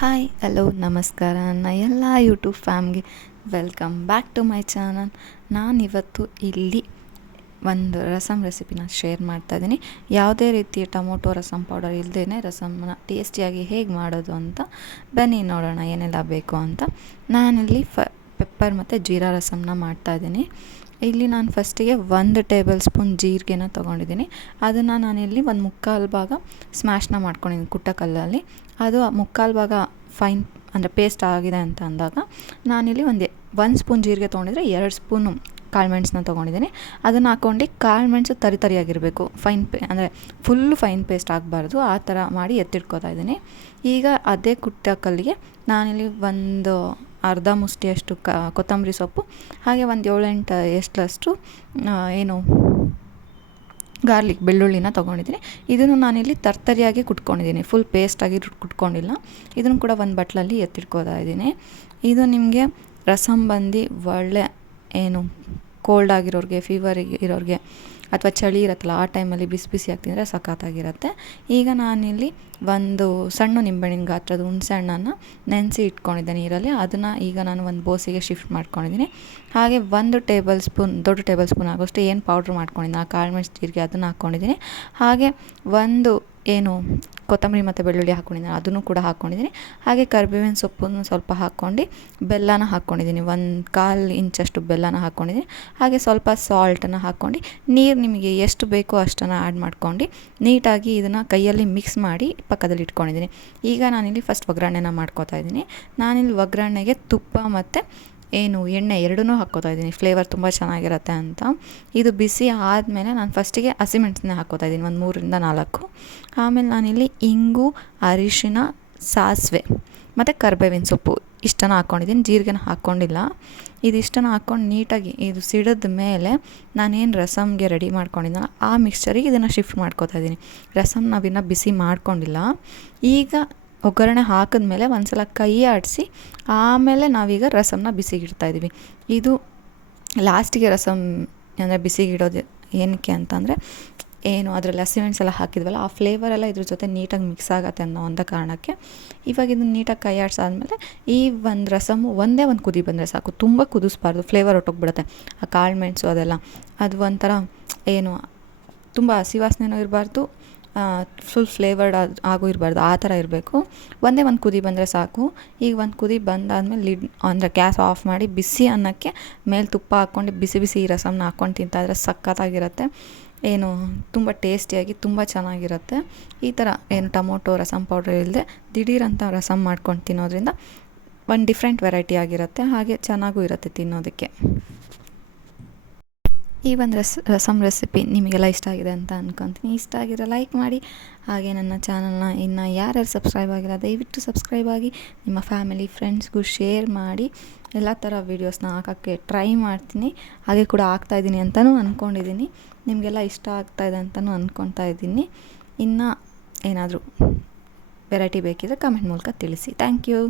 Hi hello ನಮಸ್ಕಾರ ನನ್ನ ಎಲ್ಲ ಯೂಟ್ಯೂಬ್ ಫ್ಯಾಮ್ಗೆ welcome back to my channel. ನಾನಿವತ್ತು ಇಲ್ಲಿ ಒಂದು ರಸಮ್ ರೆಸಿಪಿನ ಶೇರ್ ಮಾಡ್ತಾಯಿದ್ದೀನಿ. ಯಾವುದೇ ರೀತಿಯ ಟೊಮೊಟೊ ರಸಮ್ ಪೌಡರ್ ಇಲ್ಲದೇ ರಸಮ್ನ ಟೇಸ್ಟಿಯಾಗಿ ಹೇಗೆ ಮಾಡೋದು ಅಂತ ಬನ್ನಿ ನೋಡೋಣ ಏನೆಲ್ಲ ಬೇಕು ಅಂತ. ನಾನಿಲ್ಲಿ ಪೆಪ್ಪರ್ ಮತ್ತು ಜೀರಾ ರಸಮ್ನ ಮಾಡ್ತಾಯಿದ್ದೀನಿ. ಇಲ್ಲಿ ನಾನು ಫಸ್ಟಿಗೆ 1 ಟೇಬಲ್ ಸ್ಪೂನ್ ಜೀರಿಗೆನ ತೊಗೊಂಡಿದ್ದೀನಿ. ಅದನ್ನು ನಾನಿಲ್ಲಿ ಒಂದು ಮುಕ್ಕಾಲು ಭಾಗ ಸ್ಮ್ಯಾಶ್ನ ಮಾಡ್ಕೊಂಡಿದ್ದೀನಿ ಕುಟ್ಟಕಲ್ಲಲ್ಲಿ. ಅದು ಮುಕ್ಕಾಲು ಭಾಗ ಫೈನ್ ಅಂದರೆ ಪೇಸ್ಟ್ ಆಗಿದೆ ಅಂತ ಅಂದಾಗ ನಾನಿಲ್ಲಿ ಒಂದು ಸ್ಪೂನ್ ಜೀರಿಗೆ ತೊಗೊಂಡಿದ್ರೆ 2 ಸ್ಪೂನು ಕಾಳುಮೆಣಸನ್ನ ತೊಗೊಂಡಿದ್ದೀನಿ. ಅದನ್ನು ಹಾಕ್ಕೊಂಡು ಕಾಳುಮೆಣಸು ತರಿಯಾಗಿರಬೇಕು, ಅಂದರೆ ಫುಲ್ಲು ಫೈನ್ ಪೇಸ್ಟ್ ಆಗಬಾರ್ದು, ಆ ಥರ ಮಾಡಿ ಎತ್ತಿಟ್ಕೋತಾ ಇದ್ದೀನಿ. ಈಗ ಅದೇ ಕುಟ್ಟಕಲ್ಲಿಗೆ ನಾನಿಲ್ಲಿ ಒಂದು ಅರ್ಧ ಮುಷ್ಟಿಯಷ್ಟು ಕೊತ್ತಂಬರಿ ಸೊಪ್ಪು, ಹಾಗೆ ಒಂದು 7-8 ಎಷ್ಟಷ್ಟು ಗಾರ್ಲಿಕ್ ಬೆಳ್ಳುಳ್ಳಿನ ತೊಗೊಂಡಿದ್ದೀನಿ. ಇದನ್ನು ನಾನಿಲ್ಲಿ ತರಿಯಾಗಿ ಕುಟ್ಕೊಂಡಿದ್ದೀನಿ, ಫುಲ್ ಪೇಸ್ಟಾಗಿ ಕುಟ್ಕೊಂಡಿಲ್ಲ. ಇದನ್ನು ಕೂಡ ಒಂದು ಬಟ್ಲಲ್ಲಿ ಎತ್ತಿಟ್ಕೋತಾ ಇದ್ದೀನಿ. ಇದು ನಿಮಗೆ ರಸಮ್ ಬಂದು ಒಳ್ಳೆ ಕೋಲ್ಡ್ ಆಗಿರೋರಿಗೆ, ಫೀವರ್ ಇರೋರಿಗೆ ಅಥವಾ ಚಳಿ ಇರುತ್ತಲ್ಲ ಆ ಟೈಮಲ್ಲಿ ಬಿಸಿ ಬಿಸಿಯಾಗಿ ತಿಂದರೆ ಸಖತ್ತಾಗಿರುತ್ತೆ. ಈಗ ನಾನಿಲ್ಲಿ ಒಂದು ಸಣ್ಣ ನಿಂಬೆಹಣ್ಣಿನ ಗಾತ್ರದ ಹುಣಸೆ ಹಣ್ಣನ್ನು ನೆನೆಸಿ ಇಟ್ಕೊಂಡಿದ್ದೆ ನೀರಲ್ಲಿ. ಅದನ್ನು ಈಗ ನಾನು ಒಂದು ಬೋಸಿಗೆ ಶಿಫ್ಟ್ ಮಾಡ್ಕೊಂಡಿದ್ದೀನಿ. ಹಾಗೆ 1 ಟೇಬಲ್ ಸ್ಪೂನ್ ದೊಡ್ಡ ಟೇಬಲ್ ಸ್ಪೂನ್ ಆಗೋಷ್ಟು ಏನು ಪೌಡ್ರ್ ಮಾಡ್ಕೊಂಡಿದ್ದೀನಿ ಆ ಕಾಳುಮೆಣಸು ಜೀರಿಗೆ ಅದನ್ನು ಹಾಕ್ಕೊಂಡಿದ್ದೀನಿ. ಹಾಗೆ ಒಂದು ಕೊತ್ತಂಬರಿ ಮತ್ತು ಬೆಳ್ಳುಳ್ಳಿ ಹಾಕ್ಕೊಂಡಿದ್ದೀನಿ, ಅದನ್ನು ಕೂಡ ಹಾಕ್ಕೊಂಡಿದ್ದೀನಿ. ಹಾಗೆ ಕರಿಬೇವಿನ ಸೊಪ್ಪನ್ನು ಸ್ವಲ್ಪ ಹಾಕ್ಕೊಂಡು ಬೆಲ್ಲನ ಹಾಕ್ಕೊಂಡಿದ್ದೀನಿ, 1/4 ಇಂಚಷ್ಟು ಬೆಲ್ಲನ ಹಾಕ್ಕೊಂಡಿದ್ದೀನಿ. ಹಾಗೆ ಸ್ವಲ್ಪ ಸಾಲ್ಟನ್ನು ಹಾಕ್ಕೊಂಡು ನೀರು ನಿಮಗೆ ಎಷ್ಟು ಬೇಕೋ ಅಷ್ಟನ್ನು ಆ್ಯಡ್ ಮಾಡ್ಕೊಂಡು ನೀಟಾಗಿ ಇದನ್ನು ಕೈಯಲ್ಲಿ ಮಿಕ್ಸ್ ಮಾಡಿ ಪಕ್ಕದಲ್ಲಿ ಇಟ್ಕೊಂಡಿದ್ದೀನಿ. ಈಗ ನಾನಿಲ್ಲಿ ಫಸ್ಟ್ ಒಗ್ಗರಣೆನ ಮಾಡ್ಕೋತಾ ಇದ್ದೀನಿ. ನಾನಿಲ್ಲಿ ಒಗ್ಗರಣೆಗೆ ತುಪ್ಪ ಮತ್ತು ಎಣ್ಣೆ ಎರಡೂ ಹಾಕ್ಕೋತಾ ಇದ್ದೀನಿ, ಫ್ಲೇವರ್ ತುಂಬ ಚೆನ್ನಾಗಿರುತ್ತೆ ಅಂತ. ಇದು ಬಿಸಿ ಆದಮೇಲೆ ನಾನು ಫಸ್ಟಿಗೆ ಹಸಿಮೆಣಸನ್ನ ಹಾಕ್ಕೋತಾ ಇದ್ದೀನಿ, ಒಂದು 3-4. ಆಮೇಲೆ ನಾನಿಲ್ಲಿ ಇಂಗು, ಅರಿಶಿನ, ಸಾಸಿವೆ ಮತ್ತು ಕರಿಬೇವಿನ ಸೊಪ್ಪು ಇಷ್ಟನ್ನು ಹಾಕ್ಕೊಂಡಿದ್ದೀನಿ, ಜೀರಿಗೆನ ಹಾಕ್ಕೊಂಡಿಲ್ಲ. ಇದಿಷ್ಟನ್ನು ಹಾಕ್ಕೊಂಡು ನೀಟಾಗಿ ಇದು ಸಿಡಿದ ಮೇಲೆ ನಾನೇನು ರಸಮ್ಗೆ ರೆಡಿ ಮಾಡ್ಕೊಂಡಿದ್ದೆನಲ್ಲ ಆ ಮಿಕ್ಸ್ಚರಿಗೆ ಇದನ್ನು ಶಿಫ್ಟ್ ಮಾಡ್ಕೋತಾ ಇದ್ದೀನಿ. ರಸಮ್ ನಾವಿನ್ನು ಬಿಸಿ ಮಾಡ್ಕೊಂಡಿಲ್ಲ. ಈಗ ಒಗ್ಗರಣೆ ಹಾಕಿದ್ಮೇಲೆ ಒಂದು ಸಲ ಕೈ ಆಡಿಸಿ ಆಮೇಲೆ ನಾವೀಗ ರಸಮ್ನ ಬಿಸಿಗಿಡ್ತಾಯಿದ್ದೀವಿ. ಇದು ಲಾಸ್ಟಿಗೆ ರಸಮ್ ಅಂದರೆ ಬಿಸಿಗಿಡೋದು ಏನಕ್ಕೆ ಅಂತಂದರೆ ಅದರಲ್ಲಿ ಹಸಿಮೆಣಸೆಲ್ಲ ಹಾಕಿದ್ವಲ್ಲ ಆ ಫ್ಲೇವರೆಲ್ಲ ಇದ್ರ ಜೊತೆ ನೀಟಾಗಿ ಮಿಕ್ಸ್ ಆಗುತ್ತೆ ಅನ್ನೋ ಒಂದು ಕಾರಣಕ್ಕೆ. ಇವಾಗ ಇದನ್ನು ನೀಟಾಗಿ ಕೈ ಆಡಿಸಾದ್ಮೇಲೆ ಈ ಒಂದು ರಸಮ್ಮು ಒಂದೇ ಒಂದು ಕುದಿ ಬಂದರೆ ಸಾಕು, ತುಂಬ ಕುದಿಸ್ಬಾರ್ದು, ಫ್ಲೇವರ್ ಹೊಟ್ಟೋಗ್ಬಿಡುತ್ತೆ ಆ ಕಾಳುಮೆಣಸು ಅದೆಲ್ಲ. ಅದು ಒಂಥರ ತುಂಬ ಹಸಿ ವಾಸನೆನೂ ಇರಬಾರ್ದು, ಫುಲ್ ಫ್ಲೇವರ್ಡ್ ಆಗೂ ಇರಬಾರ್ದು, ಆ ಥರ ಇರಬೇಕು. ಒಂದೇ ಒಂದು ಕುದಿ ಬಂದರೆ ಸಾಕು. ಈಗ ಒಂದು ಕುದಿ ಬಂದಾದಮೇಲೆ ಲಿಡ್ ಅಂದರೆ ಗ್ಯಾಸ್ ಆಫ್ ಮಾಡಿ ಬಿಸಿ ಅನ್ನಕ್ಕೆ ಮೇಲೆ ತುಪ್ಪ ಹಾಕ್ಕೊಂಡು ಬಿಸಿ ಬಿಸಿ ಈ ರಸಮ್ನ ಹಾಕ್ಕೊಂಡು ತಿಂತಾಯಿದ್ರೆ ಸಖತ್ತಾಗಿರುತ್ತೆ. ತುಂಬ ಟೇಸ್ಟಿಯಾಗಿ ತುಂಬ ಚೆನ್ನಾಗಿರುತ್ತೆ. ಈ ಥರ ಟೊಮೊಟೊ ರಸಮ್ ಪೌಡ್ರ್ ಇಲ್ಲದೆ ದಿಢೀರಂತ ರಸಮ್ ಮಾಡ್ಕೊಂಡು ತಿನ್ನೋದ್ರಿಂದ ಒಂದು ಡಿಫ್ರೆಂಟ್ ವೆರೈಟಿ ಆಗಿರುತ್ತೆ, ಹಾಗೆ ಚೆನ್ನಾಗೂ ಇರುತ್ತೆ ತಿನ್ನೋದಕ್ಕೆ. ಈ ಒಂದು ರಸಮ್ ರೆಸಿಪಿ ನಿಮಗೆಲ್ಲ ಇಷ್ಟ ಆಗಿದೆ ಅಂತ ಅಂದ್ಕೊತೀನಿ. ಇಷ್ಟ ಆಗಿರೋ ಲೈಕ್ ಮಾಡಿ, ಹಾಗೆ ನನ್ನ ಚಾನಲ್ನ ಇನ್ನು ಯಾರ್ಯಾರು ಸಬ್ಸ್ಕ್ರೈಬ್ ಆಗಿಲ್ಲ ದಯವಿಟ್ಟು ಸಬ್ಸ್ಕ್ರೈಬ್ ಆಗಿ ನಿಮ್ಮ ಫ್ಯಾಮಿಲಿ ಫ್ರೆಂಡ್ಸ್ಗೂ ಶೇರ್ ಮಾಡಿ. ಎಲ್ಲ ಥರ ವೀಡಿಯೋಸ್ನ ಹಾಕೋಕ್ಕೆ ಟ್ರೈ ಮಾಡ್ತೀನಿ, ಹಾಗೆ ಕೂಡ ಆಗ್ತಾಯಿದ್ದೀನಿ ಅಂತಲೂ ಅಂದ್ಕೊಂಡಿದ್ದೀನಿ. ನಿಮಗೆಲ್ಲ ಇಷ್ಟ ಆಗ್ತಾಯಿದೆ ಅಂತಲೂ ಅಂದ್ಕೊತಾ ಇದ್ದೀನಿ. ಇನ್ನು ಏನಾದರೂ ವೆರೈಟಿ ಬೇಕಿದ್ರೆ ಕಮೆಂಟ್ ಮೂಲಕ ತಿಳಿಸಿ. Thank you.